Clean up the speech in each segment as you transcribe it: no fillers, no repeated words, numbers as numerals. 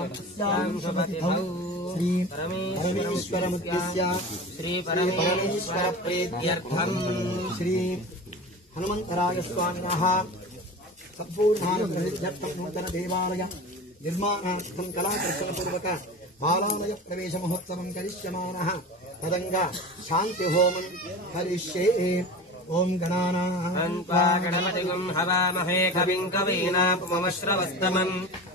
शुभतिथौ श्री परमेश्वरमुद्दिश्य श्री परमेश्वर प्रीत्यर्थं श्री हनुमन्तराय स्वामिनः सम्पूर्णानुग्रहसिद्ध्यर्थं नूतन देवालय निर्माणार्थं कलाकर्षणपूर्वक बालालय प्रवेश महोत्सवं करिष्यामो नः तदंग शांति होमं करिष्ये। ओम गणपतिगुं हवामहे कविं कवीनामुपमश्रवस्तमं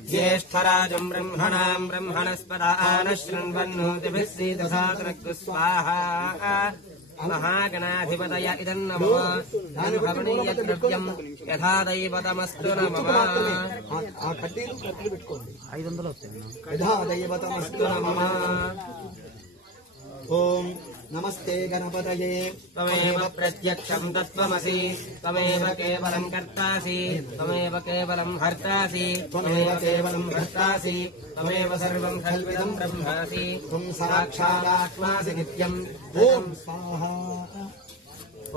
ज्येष्ठराजं ब्रह्मणां ब्रह्मणस्पदान शृण्वन्नोतिभिः सीदसादनक्तु स्वाहा। महागणाधिपतय इदं नमो हवनीयद्रव्यं यथा दैवतमस्तु नमः। यथा दैवतमस्तु नमः। ओम नमस्ते गणपतये त्वमेव प्रत्यक्षं तत्त्वमसि त्वमेव केवलं कर्तासि त्वमेव केवलं हर्तासि त्वमेव केवलं भर्तासि त्वमेव सर्वं कल्पितं ब्रह्मासि त्वं साक्षादात्मासि नित्यम्। ओम स्वाहा।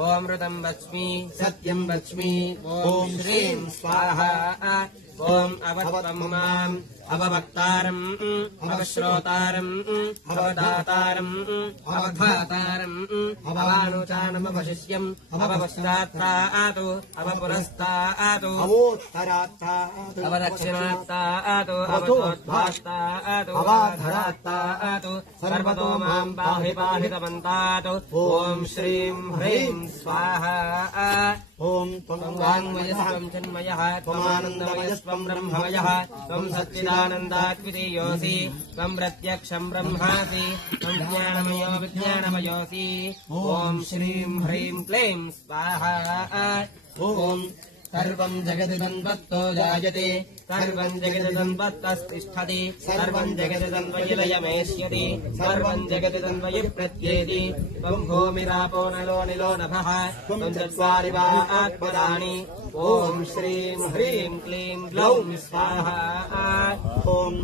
ओम ऋतं वच्मि सत्यं वच्मि ओम श्रीं स्वाहा। ओम अवत्वं माम् अववक्तारम् अवश्रोतारम् अवदातारम् अवधातारम् अवानुचानमवशिष्यम् अवपश्चात्तातु अवपुरस्तातु अवोत्तरात्तातु अवदक्षिणात्तातु अवतोद्भास्तातु अवाधरात्तातु सर्वतो मां पाहि पाहितमन्तातु। ओम श्रीं ह्रीं स्वाहा। ओम त्वं वाङ्मयस्त्वं चिन्मयः त्वमानन्दमयस्त्वं ब्रह्ममयः त्वं सच्चिदानन्दाद्वितीयोऽसि त्वं प्रत्यक्षं ब्रह्मासि त्वं ज्ञानमयो विज्ञानमयोऽसि। ओम श्रीं ह्रीं क्लीं स्वाहा। ओम सर्वं जगति तन्वत्तो जायते सर्वं जगति तन्वत्तस्तिष्ठति सर्वं जगति तन्वयिलयमेष्यति सर्वं जगति तन्वयि प्रत्येति। त्वं भूमिरापो नलो निलो नभः त्वं चत्वारि वा आत्मदानि। ओम श्रीं ह्रीं क्लीं ग्लौं स्वाहा। ओम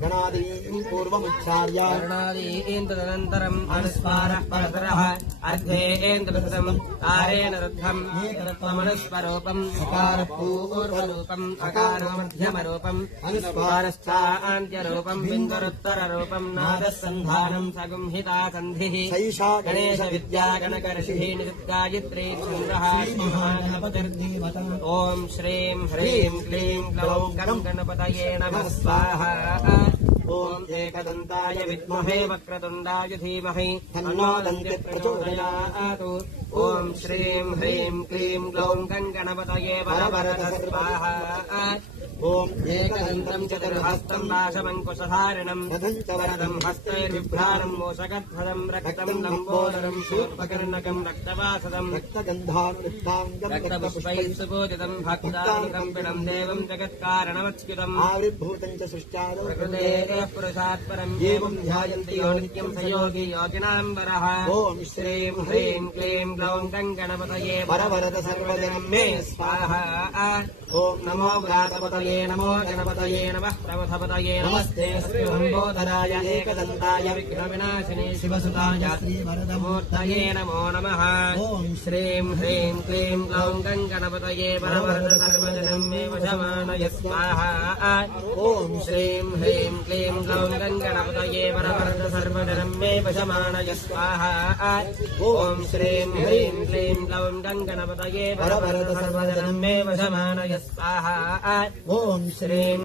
गणादीं पूर्वमुच्चार्य गणादीं तदनन्तरम् अनुस्वारः परतरः अर्धेन्द्रसम् तारेण रुद्धम् एकरत्वमनुस्वरूपम् अकारः पूर्वरूपम् अकारो मध्यमरूपम् अनुस्वारश्चान्त्यरूपम् बिन्दुरुत्तररूपम् नादः सन्धानम् सगुंहिता सन्धिः सैषा गणेश विद्या गणकर्षिः निरुद्गायत्री चन्द्रः गणपतिर्देवता। ओम श्रीं ह्रीं क्लीं ग्लौं गणपतये नमः स्वाहा। ओम एकदन्ताय विद्महे वक्रतुण्डाय धीमहि तन्नो दन्तिः प्रचोदयात्। ओम श्रीं ह्रीं क्लीं ग्लौं गणपतये वरवरदः स्वाहा। ओम एकदन्तं चतुर्हस्तं पाशमङ्कुशधारिणम् रथं च वरदं हस्तैर्बिभ्राणं मोषकध्वजं रक्तं लम्बोदरं शूर्पकर्णकं रक्तवासदं रक्तगन्धानुलिप्ताङ्गं रक्तपुष्पैः सुपूजितं भक्तानुकम्पितं देवं जगत्कारणमच्युतम् आविर्भूतं च सृष्ट्यादौ प्रकृतेः पुरुषात् परम् एवं ध्यायन्ति यो नित्यं स योगी योगिनाम्बरः। ओम श्रीं ह्रीं क्लीं ग्लौं गणपतये वरवरद सर्वजनं मे स्वाहा। ओम नमो व्रातपतये नमो गणपतये नमः प्रवथपतये नमस्ते लम्बोदराय एकदन्ताय विघ्नविनाशिने शिवसुताय श्रीवरदमूर्तये नमो नमः। ओम श्रीं ह्रीं क्लीं ग्लौं गणपतये वरवरद सर्वजनं मे वशमानय स्वाहा। ओम श्रीं ह्रीं क्लीं ग्लौं गणपतये वरवरद सर्वजनं मे वशमानय स्वाहा। ओम श्रीं ह्रीं क्लीं ग्लौं गणपतये वरवरद सर्वजनं मे वशमानय स्वाहा। ओम श्रीं